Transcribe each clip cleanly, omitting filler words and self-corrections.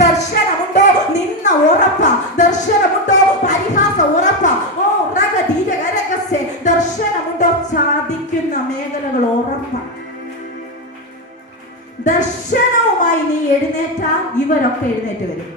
ദർശനമുണ്ടോ? നിന്ന ഉറപ്പ. ദർശനമുണ്ടോ? പരിഹാസ ഉറപ്പ. ദർശനമുണ്ടോ? സാധിക്കുന്ന മേഖലകൾ ഉറപ്പ. ദർശനവുമായി നീ എഴുന്നേറ്റാൽ ഇവരൊക്കെ എഴുന്നേറ്റ് വരും.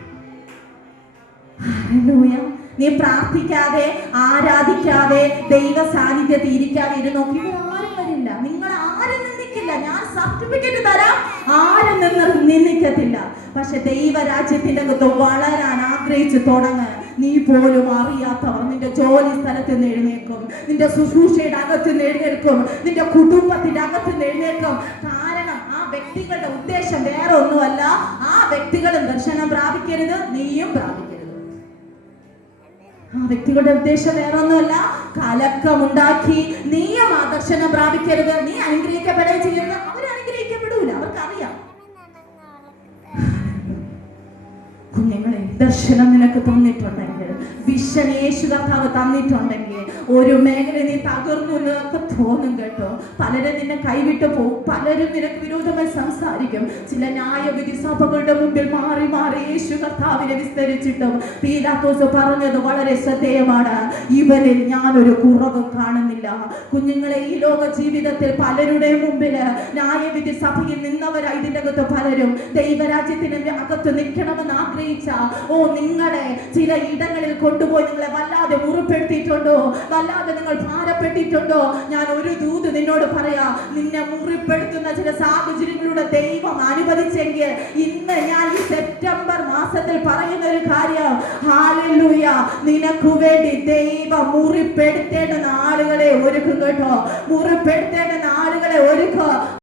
ഹല്ലേലൂയ. നീ പ്രാർത്ഥിക്കാതെ, ആരാധിക്കാതെ, ദൈവ സാന്നിധ്യത്തിൽ ഇരിക്കാതെ ഇരുന്നോ, ഇവരാരും വരില്ല. നിങ്ങൾ ആരും നിന്ദിക്കില്ല. ഞാൻ സർട്ടിഫിക്കറ്റ് തരാം, ആരും നിന്ദിക്കത്തില്ല. പക്ഷെ ദൈവരാജ്യത്തിന്റെ അകത്ത് വളരാൻ ആഗ്രഹിച്ചു തുടങ്ങ. നീ പോലും അറിയാത്തവർ നിന്റെ ജോലി സ്ഥലത്ത് നിന്ന് എഴുന്നേക്കും, നിന്റെ ശുശ്രൂഷയുടെ അകത്ത് നിന്ന് എഴുന്നേൽക്കും, നിന്റെ കുടുംബത്തിന്റെ അകത്ത് നിന്ന് എഴുന്നേൽക്കും. കാരണം ആ വ്യക്തികളുടെ ഉദ്ദേശം വേറെ ഒന്നുമല്ല. ആ വ്യക്തികളും ദർശനം പ്രാപിക്കരുത്, നീയും പ്രാപിക്കരുത്. ആ വ്യക്തികളുടെ ഉദ്ദേശം വേറെ ഒന്നുമല്ല. കലക്കമുണ്ടാക്കി നീയും ആ ദർശനം പ്രാപിക്കരുത്. നീ അനുഗ്രഹിക്കപ്പെടുകയും ചെയ്യരുത്. അവർ അനുഗ്രഹിക്കപ്പെടൂല, അവർക്കറിയാം. കുഞ്ഞുങ്ങളെ, ദർശനം നിനക്ക് തന്നിട്ടുണ്ടെങ്കിൽ, വിഷൻ യേശു കർത്താവ് തന്നിട്ടുണ്ടെങ്കിൽ, ഒരു മേഖല നീ തകർന്നു എന്നൊക്കെ തോന്നും കേട്ടോ. പലരും നിന്നെ കൈവിട്ട് പോകും, പലരും നിനക്ക് വിരോധമായി സംസാരിക്കും. ചില ന്യായവിധി സഭകളുടെ മുമ്പിൽ മാറി മാറി യേശു കർത്താവിനെ വിസ്തരിച്ചിട്ടും പീലാത്തോസ് പറഞ്ഞത് വളരെ ശ്രദ്ധേയമാണ്. ഇവനിൽ ഞാനൊരു കുറവും കാണുന്നില്ല. കുഞ്ഞുങ്ങളെ, ഈ ലോക ജീവിതത്തിൽ പലരുടെ മുമ്പിൽ ന്യായവിധി സഭയിൽ നിന്നവരായി ഇതിന്റെ അകത്ത് പലരും ദൈവരാജ്യത്തിന്റെ അകത്ത് നിൽക്കണമെന്ന് ആഗ്രഹിച്ച നിങ്ങളെ ചില ഇടങ്ങളിൽ കൊണ്ടുപോയി നിങ്ങളെ വല്ലാതെ മുറിപ്പെടുത്തിയിട്ടുണ്ടോ? വല്ലാതെ നിങ്ങൾ ഭാരപ്പെട്ടിട്ടുണ്ടോ? ഞാൻ ഒരു ദൂത് നിന്നോട് പറയാ. നിന്നെ മുറിപ്പെടുത്തുന്ന ചില സാഹചര്യങ്ങളുടെ ദൈവം അനുവദിച്ചെങ്കിൽ ഇന്ന് ഞാൻ ഈ സെപ്റ്റംബർ മാസത്തിൽ പറയുന്ന ഒരു കാര്യം, ഹല്ലേലൂയ, നിനക്ക് വേണ്ടി ദൈവം മുറിപ്പെടുത്തേണ്ടുന്ന ആളുകളെ ഒരുക്കും കേട്ടോ. മുറിപ്പെടുത്തേണ്ടുന്ന ആളുകളെ ഒരുക്കുക.